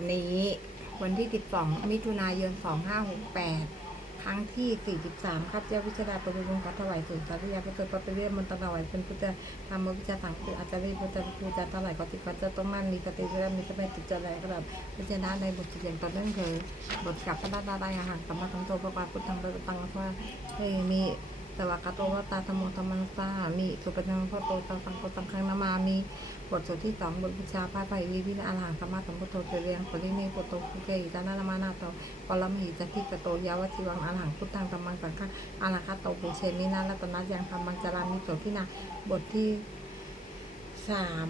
บนี้ วันที่ 12 มิถุนายน 2568 ครั้งที่ 43 ครับเจ้าวิชาดาประดุงขอถวายสูงสาธยาพระเกิดพระเป็นเรียมนตถวายเป็นพุทธธรรมวิชาสังคืออาจารย์พุทธภูจารย์ถวายขอติปัจจต้องมั่นมีกติเรื่องมีสมัยติดใจแรงกระดับพิจารณาในบทเสียงต่อเนื่องคือบทกับพระราชาไดาอาหารสมมาสัมโตพระบาพุทธังตังว่าเฮ้ยมี วากาโตวตาธโมธรรมังสามีสุปนังพระโตตังสังโฆตังคังนามามีบทสวดที่สองบทวิชาพระไตรวิวิณอาหังสมมาสัมพุทโธเจริญปริเนโปโตคุเกอิตานานามานาโตปรมหิจักขิกโตยาวชิวังอาหังพุทธังธรรมังสังฆังอานาคาโตปุเชมินารัตนัสยังธรรมังจารามิโสทินาบทที่สาม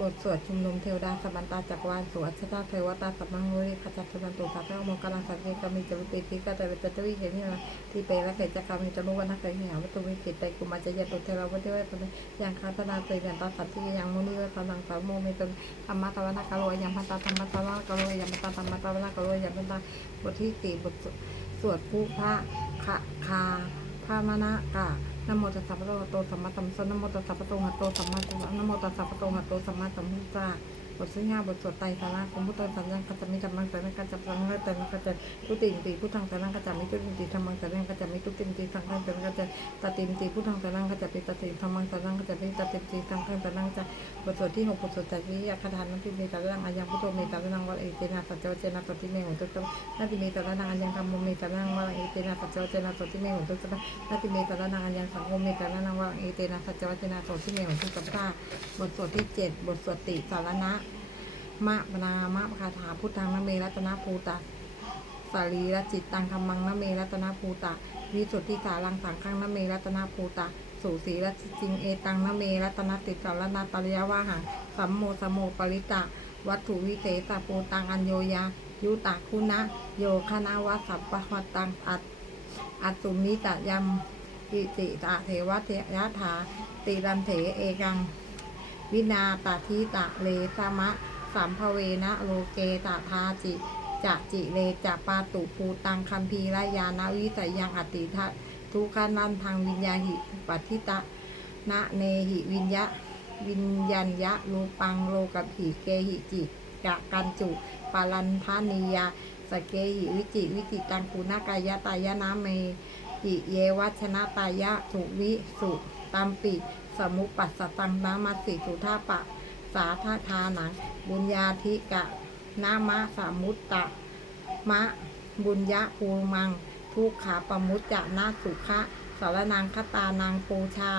บทสวดชุมนุมเทวดาสัมบันตาจักรวาลสวดชะตาเทวตาสัมมังโริขจัตถบันตุสัพพะโมกขังสังเกกามิจวิปิติกาตเวตตวิเขมินาที่เปรเขจักามิจนุวันะเขหิหาวัตุวิกิตไตกุมาจยตุเทววัติเวปะยังคาตนาเตยันตาสัตติยังมุนิเวปะนังสาวโมเมตนธรรมะตะวันกะโลยังพัตตาธรรมะตะวันกะโลยังพัตตาธรรมะตะวันกะโลยังพัตตาบทที่สี่บทสวดผู้พระคาคาพระมณะกะ นโมตัสสะพะโตสัมมาสัมพุทธัสสะนโมตัสสะพะโตหะโตสัมมาสัมพุทธะนโมตัสสะพะโตหะโตสัมมาสัมพุทธะ บทสัญญาบทสวดไตรสาระของพุทธสัญญากัจจมิธรรมังสารังกัจจพลังเนตนะกัจจทุติมติพุทธังสารังกัจจมิทุติมติธรรมังสารังกัจจมิทุติมติสังฆังสารังกัจจตติมติพุทธังสารังกัจจปิตติธรรมังสารังกัจจปิตติมติสังฆังสารังจะบทสวดที่หกบทสวดจากวิยาคาทานนันทิเมตาลังอายังพุทโธเมตาลังวะเอเจนะสัจเจวเจนะสัจจิเมหุตุตตะนัตติเมตาลังอายังธรรมมเมตาลังวะเอเจนะสัจเจวเจนะสัจจิเมหุตุตตะนัตติเมตาลังอายังสังโฆเมตาลังวะเอเจนะสัจเจวเจนะสัจจิเมหุตุตตะบทสวดที่เจ็ดบทสวดติสารณะ มะนามะคาถาพุทธังนะเมรัตนภูตะสารีรจิตตังธรรมังนะเมรัตนภูตะ วิสุทธิสารังสังขังนะเมรัตนภูตะสุสีรจิจิงเอตังนะเมรัตนติสารนาตริยวาหังสัมโมสมโมปริตะ วัตถุวิเศษปูตังอัญโยยา ยุตาคุณะ โยคณาวสัพพะตังอัตอัตสุมิตะยัมปิติตะเทวะเทยะถาติรันเถเอกัง วินาตาทิตะเลสมะ สัมภเวนะโลเกตาทาจิจะจิเลจะปาตุภูตังคัมภีระยานาวิสยังอติทะทุกขานันทางวิญญาหิปัติตะนะเนหิวิญญะวิญญัญญะรูปังโลกับหิเกหิจิจะกันจุปาลันทานียาสเกหิวิจิวิจิตังปุนากายะตายะนาเมหิเยวัชนะตายะสุวิสุตัมปิ สมุปัสสตังนามาสิสุธาปะ สาธาทานังบุญญาธิกะนามะสามุตตะ มะ บุญญาภูมัง ทุกขาปมุจจะนาสุขะสารนังคตานังปูชา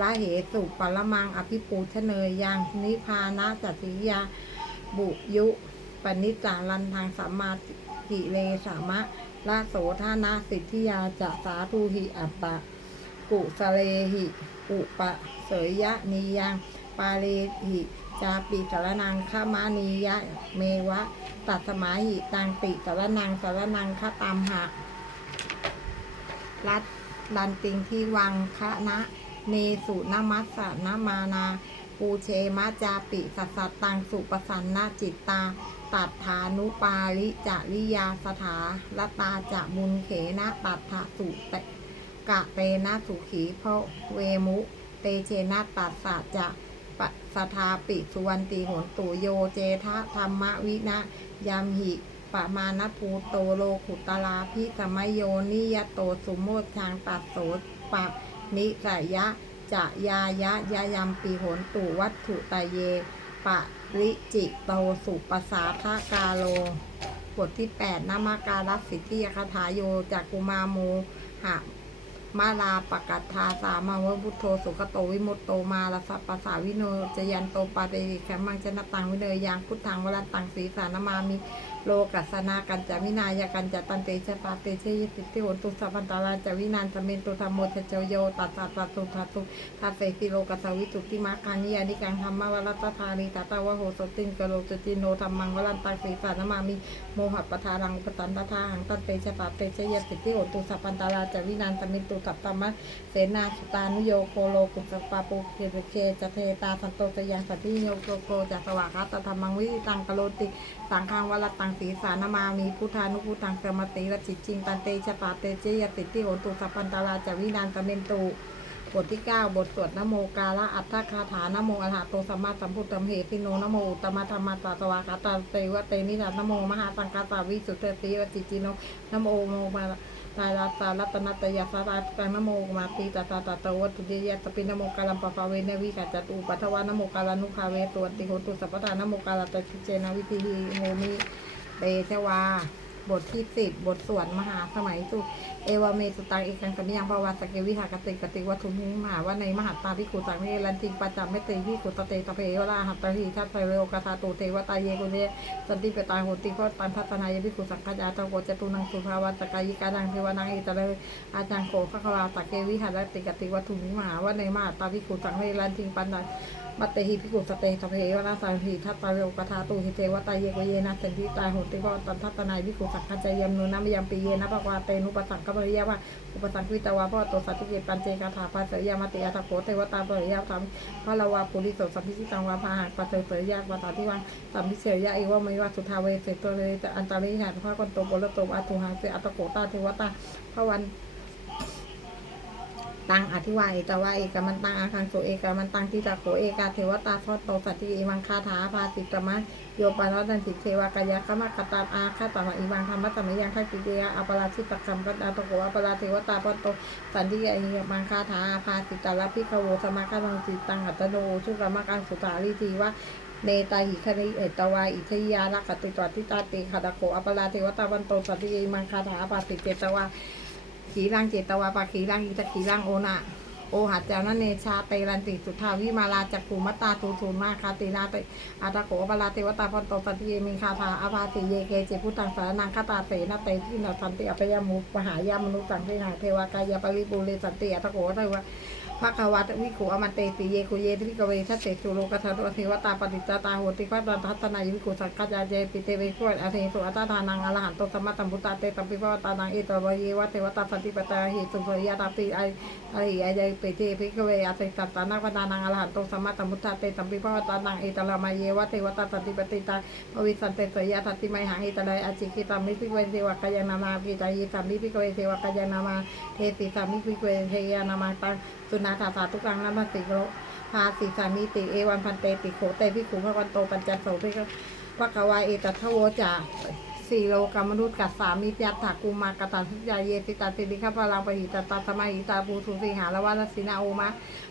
ละเหสุปรมังอภิปูชเนยยังนิพานะจัตติยา บุยุปนิจจารันทางสัมมาหิเลสามะละโสธานาสิทธิยาจะสาธุหิอัปปะกุสเลหิ อุปะเสยยะนียัง ปาเลหิจาปิสารนังขามานียะเมวะตัสมาหิตังติสารนังสารนังคตามหะรัดดันติงที่วังคะนะเนสุนมัสสะนมานาปูเชมาจาปิสัสตังสุปสันนาจิตตา ตัดฐานุปาริจาริยาสถาลตาจะบุญเขนะตัดถาสุเตกะเตนะสุขีเพราะเวมุ เตเชนะตัสสะจะ สทาปิสุวันติโหนตุโยเจทะธรรมวินะยามหิปะมาณภูโตโลขุตลาพิสมัยโยนิยโตสุโมทางตัดโสปะนิสยะจะยายะยายามปีโหนตุวัตถุตเย ปะริจิโตสุปสาทกาโลบทที่ 8นามาการัสสิทธิยคถาโยจากกุมาโมหะ มาลาปกัตทาสามาวพุทโธสุขโตวิมุตโตมาลาสัพปะสาวิโนจยันโตปาเตติแคมังชนตังวิเนยยังพุทธังวรันตังสีสานามามิ โลกัสนากันจาวินายกันจตันเตชะปาเตเชยติติโหตุสัพพันตาราจาวินานสเมนตุธรรมโมชเจโยตัสสะตัสสุทัสสุทัสเสติโลกัสวิตุติมาคานิยานิกังธรรมวรัตทานิตาตาวะโหสติงกะโลจติโนธรรมังวรันตังสีสานามามิโมหะปทารังปตันตทาหังตันเตชะปาเตเชยติติโหตุสัพพันตาราจาวินานสเมนตุตัตตมะเสนาสุตานุโยโคโลกุสปาปุเกเเคจะเทตาสันโตจะยังสัตติโยโกโกจัสวากาตธรรมังวิตังกโลติสังฆังวรตังสีสานามามีพุทธานุพุทธังสมติรจิตจริงตันเตชะปาเตเจยติติโหตุสัพพันตาราจวินานตเมนตุบทที่ 9 บทสวดนโมกาละอัตถคาถานโมอระหะโตสัมมาสัมพุทธัมเหติโนนโมตมะธรรมตาสวากาตาเตวะเตนิดานโมมหาสังกาตาวิสุทธิติวติจิโนนโมโมมา ตาลาตาลัตนาตยาสาราตานโมมาติตาตาตาตวัตุเดียตปินโมกาลัมปะภาเวนวิกาจตุปัทวานโมกาลานุภาเวตวติโหตุสัพพทานโมกาลาตชิเจนวิธีโมมิเตชวา บทที่สิบบทสวดมหาสมัยสุเอวเมสุตังเอกังกัญญังภาวาสเกวิหากติกติวัตุมิมหาว่าในมหาตาพิกุสังเนรันติปัจจามไม่ตีพิกุตเตตะเพวราหัตตหีทัตไตเรโอกาตาตูเทวตาเยกุเนสันติเปตาโหติพราะตันทัตนายพิกุสังขยาตโกจตุนังสุภาวาสกายิกานังเทวนังอิตะเลอาจารย์โกขควาสเกวิหารติกติวัตุมิมหาว่าในมหาตาพิกุสังเนรันติปัจจาม มัตเตหิพิกุสเตทะเพวนาสังหีทัตตาโลกทาตุหิเทวตาเยกเยนะสันติตาโหติวตันทัตนายพิกุสักขจายมนุนามยามปีเยนะภควาเตนุปสังกปริยาวะอุปสังคิตวะพ่อตสัตติเกปัญเจกาถาปัสสยามติอัตโกเทวตาปริยาธรรมพระลาวาปุริโสสัมพิสิตังวาภาหักปัสเสริยาปัตตาที่วังสัมพิเสยะเอวะมยวะสุทาเวเสตัวเลยอันตาริหันพระคนโตโกลโตอัตุหังเสอัตโกตาเทวตาพระวัน ตังอธิวาเอตวาเอกมันตังอาคังโสเอกมันตังทิตาโขเอกาเทวตาทอดโตสัตติเอวังคาถาพาติตมะโยปานวัตันติเทวากายะขมะกตาอาคาตาอีวังธรรมะตมยังทักติเยะอปราชิตกรรมกัตตาตโกอปราเทวตาพอโตสันติเอมังคาถาพาติตาลพิขโวสมาคังจิตตังอัตโนชุกรมกังสุตาลิทีวะเนตาหิคณิเอตวาอิทยาลักติตวัติตาติขดโกอปราเทวตาวันโตสันติเอมังคาถาปาติเจตวา ขีรังเจตวาปาขีรังอิตขีรังโอนะโอหัจจานะเนชาเตรันติสุทธาวิมาลาจักภูมัตตาทูทูมาคาตินาเตอาตะโกบาลาเทวตาพันโตสติเยมิคาถาอาภาติเยเกเจพุทธังสารนังคาตาเสนาเตทินาสันติอภยมุปหายามนุสังเทหังเทวากายปริปุเรสันติอาตะโกได้วะ ภะคะวัตวิโขอมันเตติเยคุเยทิกเวทัสเตจุโลกัสสะตเทวตาปฏิจจตาโหติพัตตันทัตนายวิโขสังกัจจาเจปิเตเวโคอเทสุอัตตานังอรหันโตสัมมาสัมพุทธาเตตัมปิภวตานังเอตวเยวะเทวตาสันติปตาหิสุภริยาตาปิไอไอไอไอปิเตภิกเวอาเสสัตตานักวนานังอรหันโตสัมมาสัมพุทธาเตตัมปิภวตานังเอตละมาเยวะเทวตาสันติปติตาภวิสันเตสยะทัตติไมหังเอตไลอาจิกิตามิภิกเวเทวกายนามาปิตายิสามิภิกเวเทวกายนามาเทติสามิภิกเวเทยานามาตังสุนาถาสาทุกังนัมสิโรพาสิสามีติเอวันพันเตติโขเตพิขุพระวันโตปัญจโสพิกพระกวายเอตัทโวจาสี่โลกามนุษย์กัสสามิยัตถากุมากตันทุจายเยติตาติริขพลังปหิตตาธรรมหิตาภูสุสีหาละวานสินาโอมะ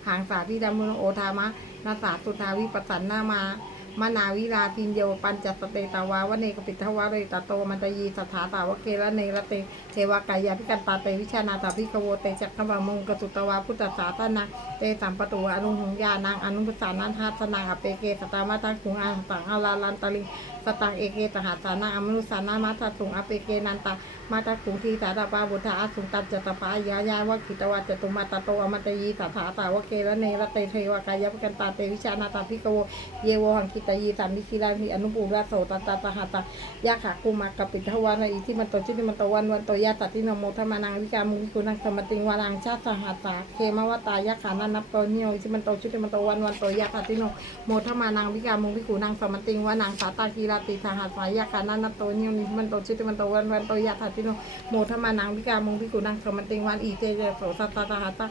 หางสาธิดามุโอทามะนาสาสุทาวิปัสสันนามา มนาวิราทินโยปัญจสเตตาวาวเนกปิทวะเรตโตมันตยีสถาตาวเกละเนระเตเทวากายาพิกันตาเตวิชานาตาพิกโวเตจักขบามงกสุตวาพุทธสาตนาเตสัมปตุอนุหงยานางอนุปสานันทัสนางอเปเกสตามาตังขุงอาสังอาลาลันตลิงสตังเอเกตหาสานาอมนุสานามาทัสุงอเปเกนันตามาตาขุงทีสาดาปาบุทาอสุงตัจจตปายายาวะกิตวะจตุมาตโตอมตยีสถาตาวเกละเนละเตเทวกายพกันตาเตวิชานาตาพิกโวเยโวหังกิตายีสันนิคิรามิอนุปูราโสตตาตาหาตายาขากุมากปิทวานอิที่มันโตชิติมันโตวันวันโตยาตัตินโมธรรมานังวิกามุกุนังสมติงวารังชาติสหัสสาเคมวตายาขานันนับโตนิโยอิที่มันโตชิติมันโตวันวันโตยาตัติโนโมธรรมานังวิกามุวิกุนังสมติงวานังสาตากีราติสหัสายาคานันนับโตนิโยนี่มันโตชิติมันโตวันวันโตยาตัติโนโมธรรมานังวิกามุวิกุนังสมันติงวันอีเจเจโสสัตตาหาตา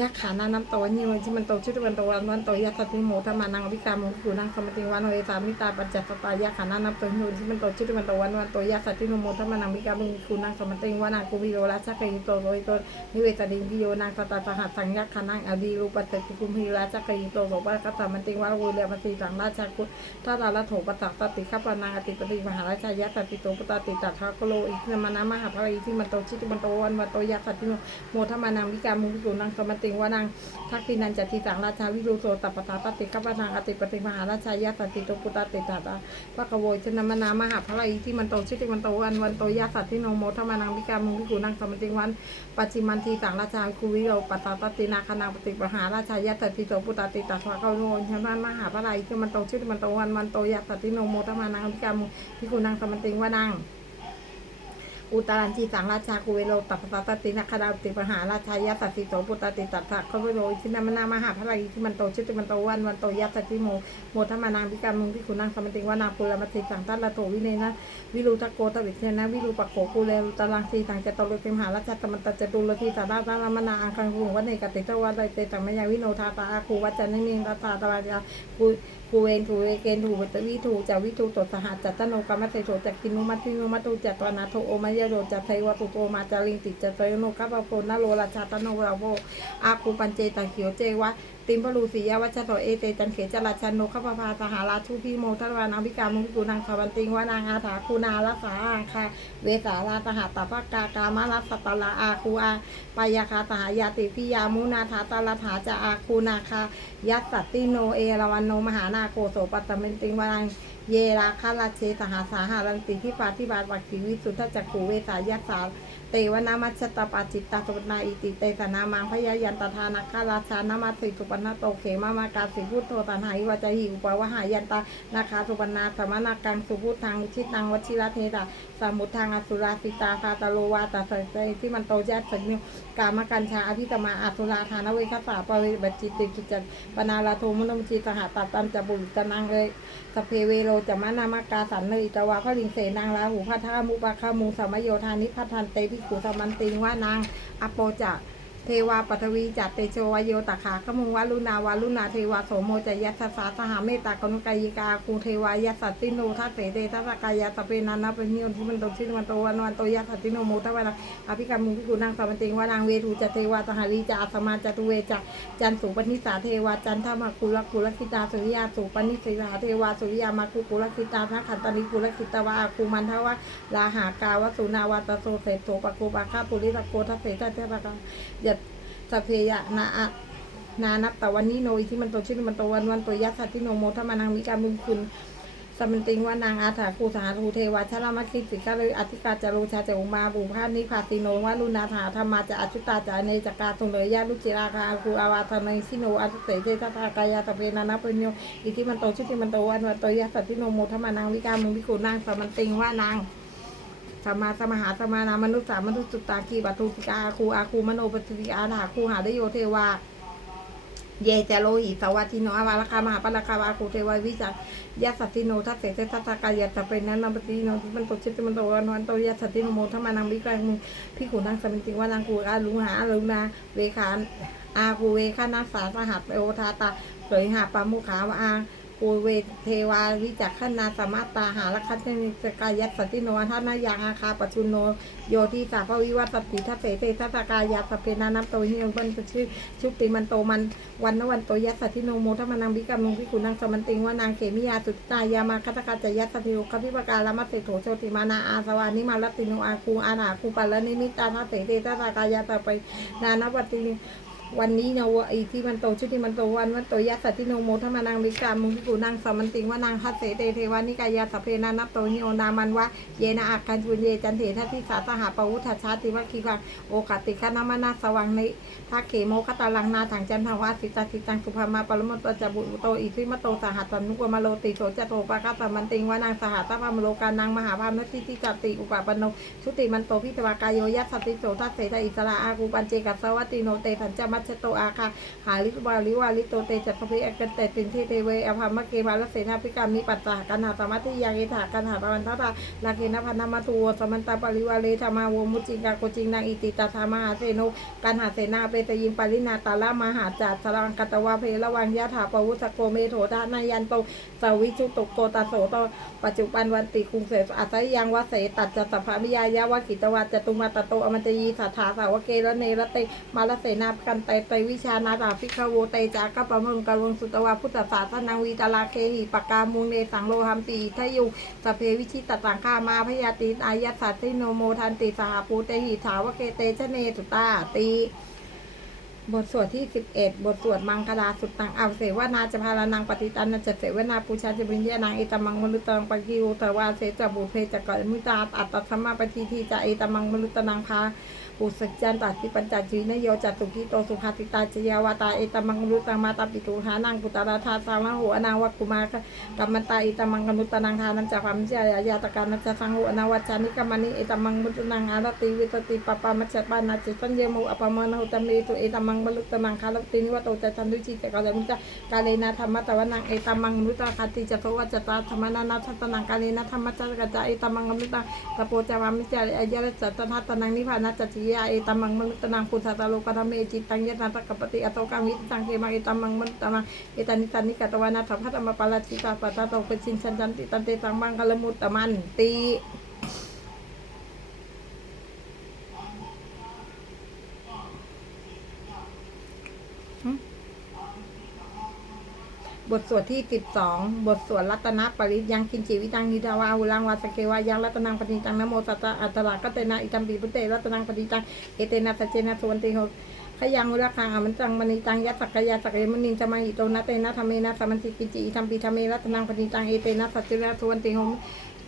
ยักขานาน้ำโตนี่มันที่มันโตชื่อมันโตวันวันโตยักษ์ติโมธรรมานังวิกามงกุนังสมติวันโอเอสามิตาปัจจัตตายักขานาน้ำโตนี่ที่มันโตชื่อมันโตวันวันโตยักษ์ติโมธรรมานังวิกามงกุนังสมติวานังกุบิโรราชกิโตโรยโตนิเวศดิงกิโยนางสตาสหัสสังยักขานังอดีรูปัสสิกุมพิราชกิโตโสปะกัสสามันติวารุเลปติสังราชกุถ้าลาลโถปัสสัตติขัปนางอติปติมหาราชยักษ์ติโตปตติตัทะโลอิสมานามหาภริที่มันโตชื่อมันโตวันวันโตยักษ์ติโมธรรมานังวิกามงกุนังสมติวานังทักษินันจติสังราชาวิรุโสตัปปตาปฏิกัปปนางอติปฏิมหาราชายาสติโตปุตติตาตาพระกโวยชนมนามหาพระอิที่มันโตชิติมันโตวันวันโตยาสัตติโนโมธรรมานังวิกามุงวิกุนังสมติวันปัจจิมันทีสังราชาคุวิโรปัตตาตตินาคณาปฏิมหาราชายาสติโตปุตติตาพระกโวยชนมหาพระอิที่มันโตชิติมันโตวันวันโตยาสัตติโนโมธรรมานังวิกามุงวิกุนังสมติวันัง อุตรันจีสังราชาคุเวโรตัปปตตินาคดาติปหาราชายาสัสสิโสปุตตติตัสสะขวิโรอิทินามนามหาพระริทิมันโตชิติมันโตวันวันโตยัสสติโมโมทมานังพิการมุงพิคุนังสมติงวานาปุรมัติสังตัลละโตวิเนนะวิรูตะโกตวิเทนะวิรูปะโขกูเลตลังสีตังจตโลเตมหาราชตมันตจตุลทีสาราตารามนาอังคังคุงวันเนกติตวะไดเตตังมยาวิโนทาตาอาคูวัจจันนิงตาตาตวายาคู กูเวนทูเวเกนทูวัตวิทูจาวิทูตสหัสจัตตโนกรรมเตโสจักกินุมัตินุมัตุจัตวนาโทโอมายโยจัตไทวตุโตมาจาริงติจัตโยโนกัปปโพนโลราชาตโนราโวอาคูปัญเจตเขียวเจวะติมปรูสียวัชโตเอเตจันเขจราชันโนขปภาสหาราชุพิโมทวานังพิกามุกุนังสวันติงวานางอาถาคูนาลสาอาคาเวสาราตหาตภกากามาลัสตตลาอาคูอาปายาคาสหายาติพิยามุนาถาตาลถาจะอาคูนาคายัสสตติโนเอราวันโนมหานาโกโสปัตตเมนติงวานัง เยราคาราเชสหาสาหารันติทิปาทิบาทวักติวิสุทธจักขูเวสายัสาเตวนามัชตปาจิตตาสุปนาอิติเตสนามังพยายันตทานักขาราชานามาสิสุปนาโตเขมามากาสิพุทโธตันหายวาจหิอุปวหายันตานาคาสุปนาสมนากังสุพุทธังชิตังวชิระเทตาสมุทังอสุราสิตาคาตโลวาตาสใจที่มันโตแจ๊สัญญกามกัญชาอภิตมาอสุราธานเวคสาปเวบจิตติจุจันปนาลาโทมุนมจิสหตัตตันจะบุตนังเลยสเพเวโรจะมานามากาสันเนอิตวาพระลิงเสนางลาหูพัทธามุปะคามุงสมโยธานิพัทันเตพิขุสมันติงว่านางอโปจะ เทวาปัทวีจัตเตโชวโยตขากมุงวาลุนาวาลุนาเทวาโสโมจยัสสาสหาเมตตากนุกายิกาคูเทวายัสสติโนทัสเสเตทัสกายาตเปนานาเป็นนิยนที่มันโตชินมันโตวันวันโตยัสสติโนโมทวานาอภิกรรมุงพิกุนางสมันติงวานางเวทูจเทวาตหารีจะอัสมาจตุเวจจันสุปนิสาเทวาจันทมาคุลกุลคิตาสุริยาสุปนิสิาเทวาสุริยามาคุกุลคิตาทัขันตานิกุลคิตาวาคูมันทวะลาหากาวสุนาวาตโสเสโสปะโกปะคาปุริตะโกทัสเสตเทปะกังยัต สพเพยะนาอะนานับแต่วันนี้โนอิที่มันโตชื่อมันโตวันวันโตยัสสัตติโนโมทมานังมิการมุงคุณสมันติงว่านางอาถาคูสหาภูเทวาชรามัคิสิกาเลยอธิกาจารุชาเจอุมาบุพานิพาติโนว่าลุนาถาธรรมาจะอจุตาจาเนจกาตุเลยยาลุจิราคาคูอาวาทนสิโนอัตเตเจตตากายาตะเพนานาเปโยอิที่มันโตชื่อที่มันโตวันวันโตยัสสัตติโนโมทมานังวิการมุงวิกุนางสมันติงว่านาง สมาสมหาสมานามนุษย์สามนุษย์สุตตาคีปัตุสิกาอาคูอาคูมโนปฏิอาถาคูหาไดโยเทวาเยเจโลหิสวัติโนอวาลคามหาปลคาวาคูเทวาวิจัยสัตติโนทัสเสทัสสกายตะเป็นนั้นนามปฏิโนที่มันตชิตมันโตวันวันโตยสัตติโนโมทมานังวิกรังมุพิขุนังสมิติวานังกูอาลุงหาลุนาเวขานอาคูเวขานาสาสหัสโอทาตาเผยหาปามุขาวอา คูเวเทวาวิจักขนาสมาตาหาลคัตเนิสกายัสสติโนทานายังอาคาปัจจุโน โยทีสาภวิวัตติทัเสเตทัสกายะสเพนานัมโตหิยงเป็นชื่อชุติมันโตมันวันนวันโตยัสสทิโนโมทมานังบิกรรมงพิกุนังสมันติงวานางเขมิยาสุตตายามาคัตกาจยัสสติโอคพิปการละมัสเสโถโชติมานาอาสวานิมาลติโนอาคูอานาคูปัลลนิมิตาทัสเสเตทัสกายาตะไปนานวัติ วันนี้เนาะไอที่มันโตชุดที่มันโตวันวันโตยัสสติโนโมทมานังบิกรรมงกุนังสมันติงว่านางทัสเสเตเทวานิกายาสเพนานับโตนิโอนามันวะเยนะอาการจุนเยจันเถทัสทิสาสหาปวุฒชาติวัคคีวังโอกาติคานามนาสวังในทักเขโมคตาลังนาถังจันทวาสิตาสิตังสุภามาปรมตตจบุโตอิทิมโตสหัสันุกวมโลติโสจโตปะกาสมันติงว่านางสหัสพามโลกานางมหาพามนติติจติอุปปนโนชุติมันโตพิทวากายโยยัสสติโสทัสเสตอิสระอากูปัญเจกัสวัติโนเตถันจมัชโตอาคาหาลิวาลิวาลิโตเตจัตพเพอกันเตตินเทเทเวอภามะเกมาลเสนาพิกามิปัจจากันหาสมัติยังเอถากันหาตะวันทัตาลาเกนพันธมาตูสมันตาปริวาเลธรรมาวมุจิงกาโกจิงนางอิติตาธรรมหาเสโนการหาเสนาเปตยิงปารินาตาลามหาจัดสรังกัตวาเพระวังยะถาปวุสโกเมโถทานายันโตสวิชุตโกตาโสตปัจจุบันวันติคุงเสอัตยังวเสตัดจัตตภามิยายาวกิตวาจตุมาตโตอมันตยีสัทธาสาวเกระเนระเตมาลเสนากันไตไตวิชานาตาพิกโวเตจากัปะมงกวงสุตวาพุทธศาสนังวีตาลาเคหิปกามุงเนสังโลหัมตีทยุสเพวิชิตตังคามาพยาติอายัสสัตติโนโมทันติสหปูเตหิถาวเกเตชเนสุตาตีบทสวดที่ 11 บทสวดมังคลาสุตตังเอาเสวนาจะพาลานังปฏิตันนจะเสวนาปูชาจะบิญญานังเอตมังมลุตังปะกิวตวาเสจะบุเพจะกะมุตาอัตตสัมมาปฏิทีจะเอตมังมลุตนังพา ปุสจันตัดทิปัญจจีนโยจัตุกิโตสุภาติตาจยาวาตาเอตมังรุตังมาตาปิตุหานังปุตตาธาสามาหัวนาวักุมาคะกัมมันตาเอตมังกนุตนังทานันจาความเจริญญาตการนัจสังหัวนาวัจานิกามันิเอตมังมุตนังอารติวิตติปปามัจจปานาจิตัญเยมุอปมานหุตเมตุเอตมังบลุตนังคาลตินิวัตโตจันตุจิตกาลมุจกาเลนะธรรมตวนังเอตมังมุตคติจโตวัจตาธรรมนานาทัตนังกาเลนะธรรมจักจาเอตมังมุตตะโปจาวามิจารอายะสัตทัตนังนิพพานัจจิยยาเอตัมมังมนุตนังพุทธตาโลกธรรมเมจิตังยะนาตกปติอัตโตกังวิตังเกมังเอตัมมังมนุตนังเอตานิตานิกตวานาถพัตมปาลจิตาปตาโตเปชินชันจันติตันเตตังมังกะลมุตตมันติ บทสวดที่ 12 บทสวดรัตนปริยังคินจิวิตังนิดาวาหุลังวาสเกวายังรัตนังปฏิตังนโมสัตตะอัตตะกัตเตนะอิตัมปิพุเตรัตนังปฏิตังเอเตนะสัจเจนะสวนติโหขยังอุรคังอามันตังมณีตังยัสสกยาสกเรมุนินจมังอิโตนะเตนะธรรมเนะสมันติกิจิอิตัมปิธรรมเมรัตนังปฏิตังเอเตนะสัจเจนะสวนติโห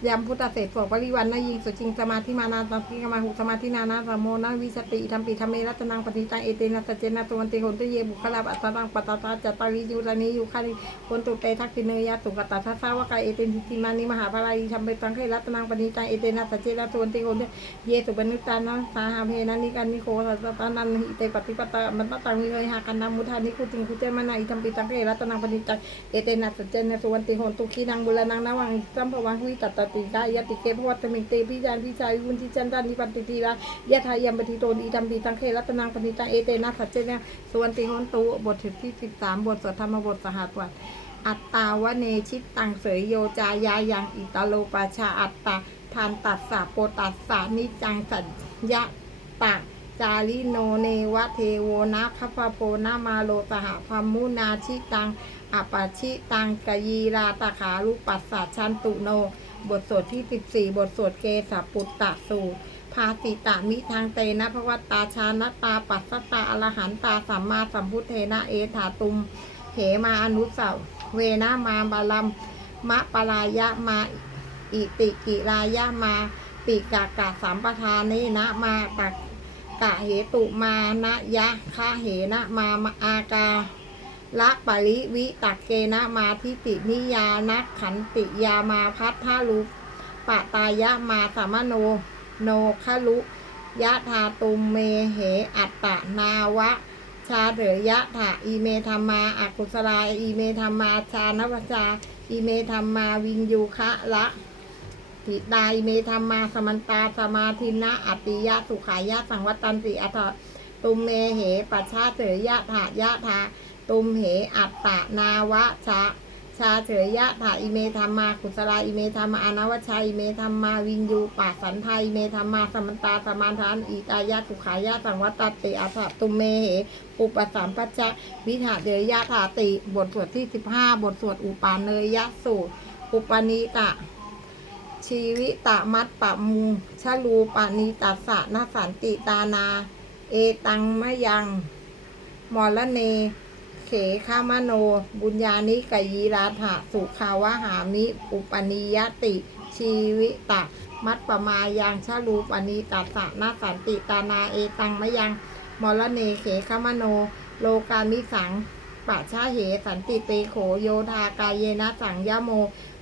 ยามพุทธเศษพวกปริวันนายิงสุจิงสมาธิมานาตังพิกมาหุสมาธินานาสมโมนาวิสติอิทัมปิธรรมเมรัตนังปฏิตังเอเตนะสเจนะสวนติโหตุเยบุคลาปัตตังปัตตาจัตตาริยุรานิยุคาริคนตุเตทักขิเนยาสุกตตาทัสสาวกายเอเตนทิติมานิมหาภารายิชัมเปตังเครัตนังปณิตังเอเตนะสเจนะตัวนติโกเนเยสุบนุตานะสาหาเพนันนิกันนิโคสัตตานันหิเตปฏิปตามันตตังวิเลยหากันนามุทานิคุติงคุเตมนาอิทัมปิตังเครัตนังปณิตังเอเตนะสเจนะตัวนติโหตุขีนังบุรนังนาวังสัมภวังหุยตัตติกายติเกภวัตมิเตพิจารพิจายุนทิจันตันิปัตติตีระยะทายัมปฏิโตนิทัมปิตังเครัตนังปณิตังเอเตนะสัจเจนะสวนติโหตุบทที่13บสามบทสวดธรรมบทสหัสวัตอัตตาวเนชิตตังเสยโยจายายังอิตาโลปาชาอัตตาทานตัสสะโปตัสสะนิจังสัญญะตะจาริโนเนวะเทโวนะคัพโพนามาโลตหะพัมมุนาชิตังอปาชิตังกยีราตขารุปัสสะชันตุโน บทสวดที่ 14 บทสวดเกสาปุตตะสูตรภาติตามิทางเตนะภวัตตาชานตาปัสสตาอรหันตาสัมมาสัมพุทเทนะเอถาตุมเหมาอนุสาวเวนะมาบาลัมมะปรายะมาอิติกิรายะมาปิกากะสัมปทานเนะมาตะกะเหตุมานะยะคะเหนะมามาอากา ละปริวิตักเกนะมาทิตินิยานะขันติยามาพัทธาลุปะตายะมาสามโนโนคลุยะธาตุมเมเหอัตตะนาวะ ชาเถยะถะอีเมธรรมาอากุศลาอีเมธรรมาชานวชาอีเมธรรมาวินยูคะละติตาอีเมธรรมาสมันตาสมาธินะอัตติยะสุขายะสังวัตตันติอัตตุมเมเหปัชชาเถยะถะยะถา ตุมเหอัตตะนาวะชาชาเฉยยะถาอิเมธรรมากุศลาอิเมธรรมาอนาวชาอิเมธรรมาวินยูปัสสันทายอิเมธรรมาสมันตาสมานทานอิตายะสุขายะสังวัตติอัตถะตุมเมเหอุปสัมปชะวิหาเดยยะถาติบทสวดที่15บทสวดอุปาเนยยะสูตรอุปนิตะ ชีวิตะมัตปะมูชะลูปานิตัสสะนสันติตานา เอตังมะยังมรเน เขขามโน บุญญานิกยีราถะสุขาวหามิ อุปนิยติ ชีวิตะ มัตปมายังชะลูปนิตัสสะนสันติตานาเอตังมะยัง มรเนเขขมโน โลกามิสังปะชาเหสันติเตโขโยธากายเยนะสังยโม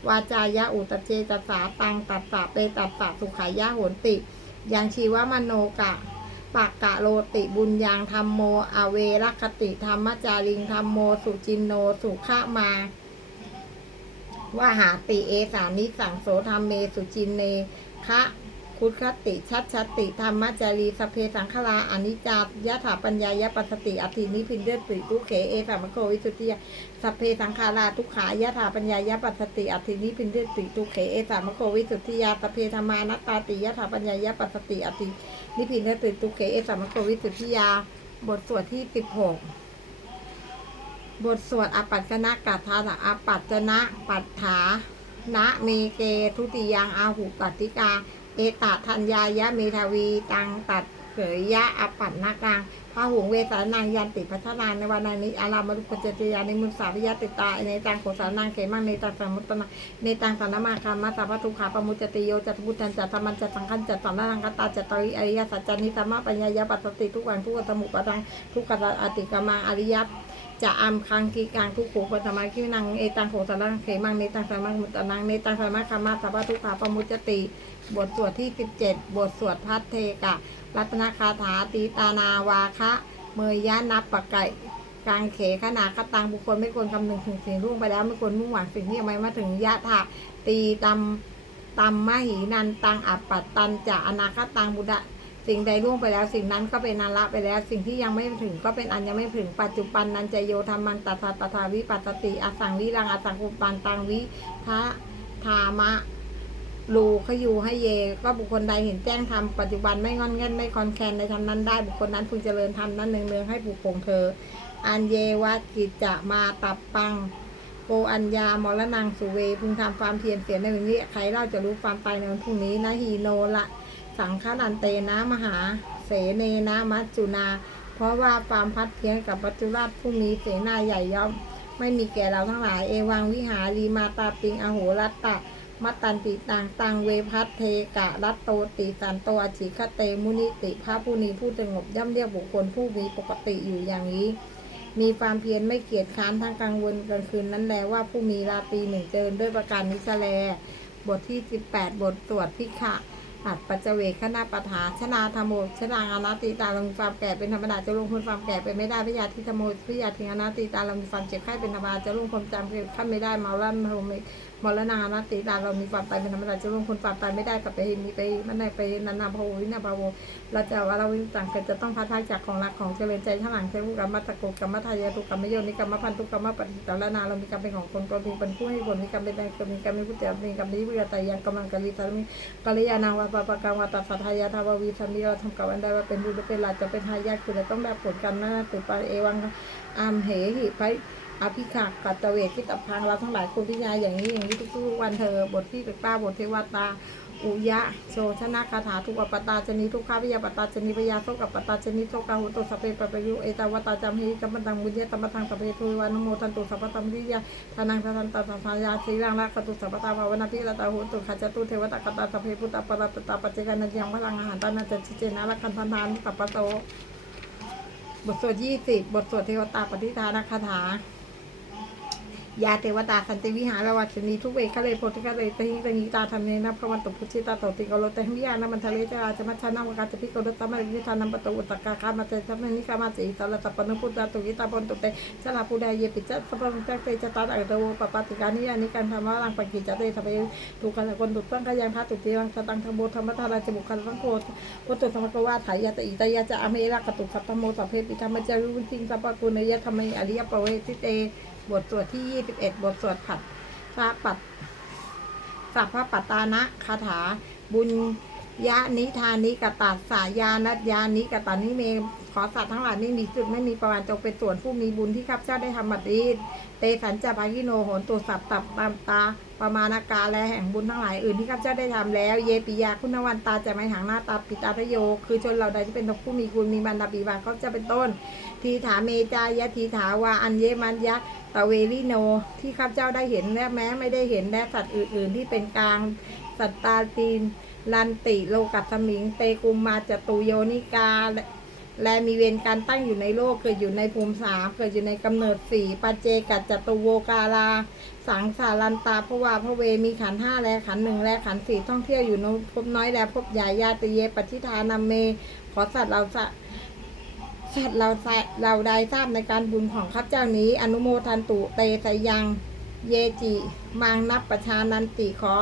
วาจายะอุตเจตสาตังตัสสะเปตัสสะสุขายะโหนติ ยังชีวมโนกะ ปักกะโลติบุญยังธรรมโม อเวรคติธรรมจาริงธรรมโม สุจินโน สุขะมาว่าหาติเอสานิสังโสธรรมเมสุจินเนคะ คุคติ ชัดชติ ธรรมจารีสเพสังฆลาอนิจจายะถาปัญญายะปัสสติอธินิพินเดติทุเขเอสามโควิสุทธิยาสเพสังขาราทุกขายะถาปัญญายะปัสสติอธินิพินเดติทุเขเอสามโควิสุทธิยาสเพธรรมานัตตาติยะถาปัญญายะปัสสติอธินิพินเดติทุเขเอสามโควิสุทธิยา บทสวดที่สิบหกบทสวดอปัจจนะกัทธาอปัจจนะปัฏฐานะเมเกทุติยังอาหุปัติกา เอตทัญญายะเมทาวีตังตัดเกยยะอปัตนากังพาหงเวสานางยันติพัฒนาในวันนี้อารามมรุปเจติยาในมุสาวิยติตาในตังโขสานางเขมังในตังสมุตตนาในตังสันนมาคามาสัพพทุขาปมุจติโยจัตพุทธันจัตธรรมันจัตสังขันจัตสังฆังกตาจัตตริอริยสัจจานิธรรมปัญญายปัสสติทุกวันทุกขสมุปตังทุกขตอติกามังอริย จะอัมคังกีกังทุกขูปธรรมาคิวนังเอตังโขสานังเขมังในตังสัมมังมุตนังในตังสัมมาคามาสัพพทุขาปมุจติ บทสวดที่ 17 บทสวดพัทเทกะ รัตนคาถาตีตานาวาคะ เมยยะนับปะไก่กางเขขนาคตังบุคคลไม่ควรคำนึงถึงสิ่งล่วงไปแล้วไม่ควรมุ่งหวังสิ่งที่ยังไม่มาถึงยะถะตีตำตำมหีนันตังอัปปัตตันจะอนาคตังบุดะ สิ่งใดล่วงไปแล้วสิ่งนั้นก็เป็นนาละไปแล้ว สิ่งที่ยังไม่ถึงก็เป็นอันยังไม่ถึงปัจจุบันนันจะโยธรรมันตัสสะตถาวิปัสสติอสังวิรังอสังกุปันตังวิทะธามะรูขยูให้เย ก็บุคคลใดเห็นแจ้งธรรมปัจจุบันไม่งอนเง่นไม่คอนแคนในธรรมนั้นได้บุคคลนั้นพึงเจริญธรรมนั้นเนืองเนืองๆให้ปลูกปงเธอ อันเยวะกิจจะมาตับปังโกอัญญามรนังสุเว พึงทำความเพียรเสียในวันนี้ใครเล่าจะรู้ความตายในวันพรุ่งนี้นะฮีโนละ สังฆนันเตนะมหา เสเนนะมัจจุนา เพราะว่าความพัดเพียงกับปัจจุราชพรุ่งนี้เสนาใหญ่ย่อม ไม่มีแก่เราทั้งหลาย เอวังวิหารีมาตาปิงอโหรัตตะมัตตันติตังตังเวพัทเทกะรัตโตติสันโตอจิคเตมุนิติพระผู้นี้ผู้สงบย่อมเรียกบุคคลผู้มีปกติอยู่อย่างนี้ มีความเพียรไม่เกียจค้านทั้งกลางวันกลางคืนนั้นแลว่าผู้มีราตรีหนึ่งเจริญด้วยประการนิสแล บทที่ 18 บทสวดพิขะ อัดปัจเจเวคขณะปฐาชนาธรรมโอชนาอนาติตาลงความแก่เป็นธรรมดาจะลงคนความแก่ไปไม่ได้พิยาทิธรรมโอพิยาทิงอนาติตาลงความเจ็บไข้เป็นธรรมดาจะลงความจำเกิดขั้นไม่ได้เมาลั่นโรม มรณะนัตติตาเรามีความตายเป็นธรรมดาจะล่วงพ้นความตายไม่ได้กับไปมีไปมันได้ไปนานาภาวินาภาวเราจะว่าเราวิต่างกันจะต้องพัดพากจากของรักของเจริญใจข้างหลังใช้ผู้กรรมมัตะโกกรรมมัทายาตุกรรมโยนิกรรมพันธุกรรมปฏิตรนาเรามีกรรมเป็นของคนก็มีเป็นผู้ให้ผลมีกรรมเป็นแดงมีกรรมเป็นผู้เตียมีกรรมนี้เพื่อแต่ยังกำลังกะลิตามีกะลิยานาวาปะปะกังวาตัสทายาทาววีธรรมีเราทำกับอันใดว่าเป็นบุญเป็นลาจะเป็นทายาทคือเราต้องแบบผลกรรมนะติปาเอวังอามเหหิไป อภิขากกัตตเวทที่ตับพังเราทั้งหลายคุณพิญาอย่างนี้อย่างนี้ทุกๆวันเธอบทที่เป็นป้าบทเทวตาอุยะโชชนะคาถาทุกปตาชนีทุกข้าวิยาปตาชนีพยาโซกับปตาชนีโซกาหุตุสเปปะปะยุเอตาวตาจำหิกัมมันตังบุญเยตัมมตังสเพทุวานโมทันตุสัพพตัมวิยาทานังทานันตาสัทายาสีรังรักตุสัพพตาภาวนาพิรตาหุตุขจตุเทวตากตาสเพพุตตาปรัตตาปัจเจกานันยังพลังอาหารตานาจะชิเจนะรักขันธันทานสัพพโตบทสวดยี่สิบบทสวดเทวตาปฏิทานคาถา ยาเทวตาสันติวิหารวัชนีทุกเวคเลยโพธิกเลยตหิงตหิตาธรรมเนนะพระวันตุพุชิตาตติกโลเตหิยานะมันทะเลจราจมัชชานามกาจพิโกรตมะริทานัมปตอุตกาคามาเตชัมนิกามาจิตาลตปนุพุตตาตุกิตาปนตุเตชลาปุดาเยปิจัสสัพพะจักเตจตาอัตโวปปติกานิยานิการธรรมะลังปกิจเตทะเปตุกันคนตุตั้งกยังทัตุติรังสตังธรรมโมธรรมทาราจบุคันตังโคพุทธธรรมกวาถายาตอิตยาจะอเมรักตุขัตโมสัพเพปิธรรมจารุวิทิงสัพพะกุณยะธรรมอริยปเวทิเต บทสวดที่ 21 บทสวดผัดพระปัดสัพพะปัตานะคาถา บุญยะนิทานิกตัสสายานัตยานิกตานิเม ขอสัตว์ทั้งหลายไม่มีจุดไม่มีประวัติจงเป็นส่วนผู้มีบุญที่ข้าพเจ้าได้ทำบัดนี้เตสัญจาภากิโนโหนตุสัพตับตามตา ประมาณกาและแห่งบุญทั้งหลายอื่นที่ข้าพเจ้าได้ทำแล้ว เยปิยาคุณวันตาจะไม่หางหน้าตาปิตาทะโย คือชนเราใดที่เป็นผู้มีคุณมีบรรดาปีบาเขาจะเป็นต้น ทีถาเมจายะทีถาวาอันเยมันยะตะเวลิโน ที่ข้าพเจ้าได้เห็นและแม้ไม่ได้เห็นและสัตว์อื่น ๆ ที่เป็นกลาง สัตตาตีน ลันติโลกัสมิง เตกุมมาจตุโยนิกาและและมีเวรการตั้งอยู่ในโลกเกิดอยู่ในภูมิสามเกิดอยู่ในกำเนิดสี่ปัจเจกัจจตุโวกาลา สังสารันตาพระวาพระเวมีขันห้าและขันหนึ่งและขันสี่ท่องเที่ยวอยู่ในภพน้อยและภพใหญ่ญาติเยปฏิทานาเม ขอสัตว์เรา สัตว์เราเราได้ทราบในการบุญของข้าพเจ้านี้ อนุโมทันตุเตสยังเยจิมังนับประชานันติขอ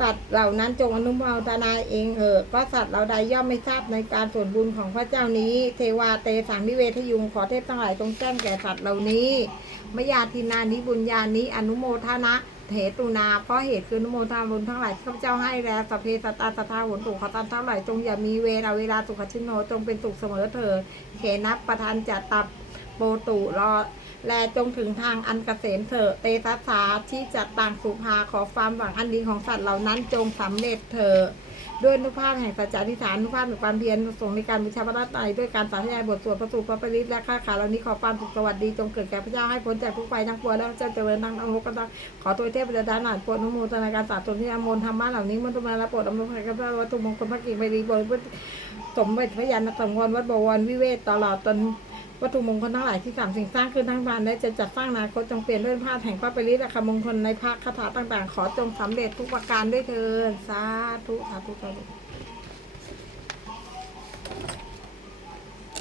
สัตว์เหล่านั้นจงอนุโมทนาเองเออก็สัตว์เราใดย่อมไม่ทราบในการส่วนบุญของพระเจ้านี้ เทวาเตสังนิเวทยุงขอเทพทั้งหลายจงแจ้งแก่สัตว์เหล่านี้มยาทินานิบุญญานิอนุโมทนะ เถตุนา เพราะเหตุคือนุโมทนาบุญทั้งหลายที่ข้าพเจ้าให้แล้วสพเพสตตาสตาหุนตุขตันทั้งหลายจงอย่ามีเวลาเวลาสุขชินโนจงเป็นสุขเสมอเถิดเขนับประทานจัตตับโปตุรอและจงถึงทางอันเกษมเถิดเตทัสสาที่จะต่างสุภาขอความหวังอันดีของสัตว์เหล่านั้นจงสำเร็จเถิด ด้วยอนุภาพแห่งสัจจะอธิฐานอนุภาพแห่งความเพียรส่งในการบูชาพระรัตนตรัยด้วยการสาธยายบทสวดพระสูตรพระปริตและข้าขาเหล่านี้ขอความสุขสวัสดีจงเกิดแก่พระเจ้าให้พ้นจากทุกภัยทั้งปวงแล้วเจ้าเจริญทั้งอนุกตขอตัวเทพดาหนานโปรดนุโมทนาการสาธุที่อมนธรรมะเหล่านี้มันตุมาละโปรดอนุโมทนาพระวัตถุมงคลพระกิ่งไปรีบริบูรณ์สมเด็จพระยาณสังวรวัดบวรวิเวศตลอดตน วัตถุมงคลทั้งหลายที่สามสิ่งสร้างขึ้นทั้งบานได้จะจัดสร้างนาคตจงเปลี่ยนด้วยพาแห่งพระปริศและคมงคลในพระคาถาต่างๆ ขอจงสำเร็จทุกประการด้วยเถิดสาธุสาธุสาธุ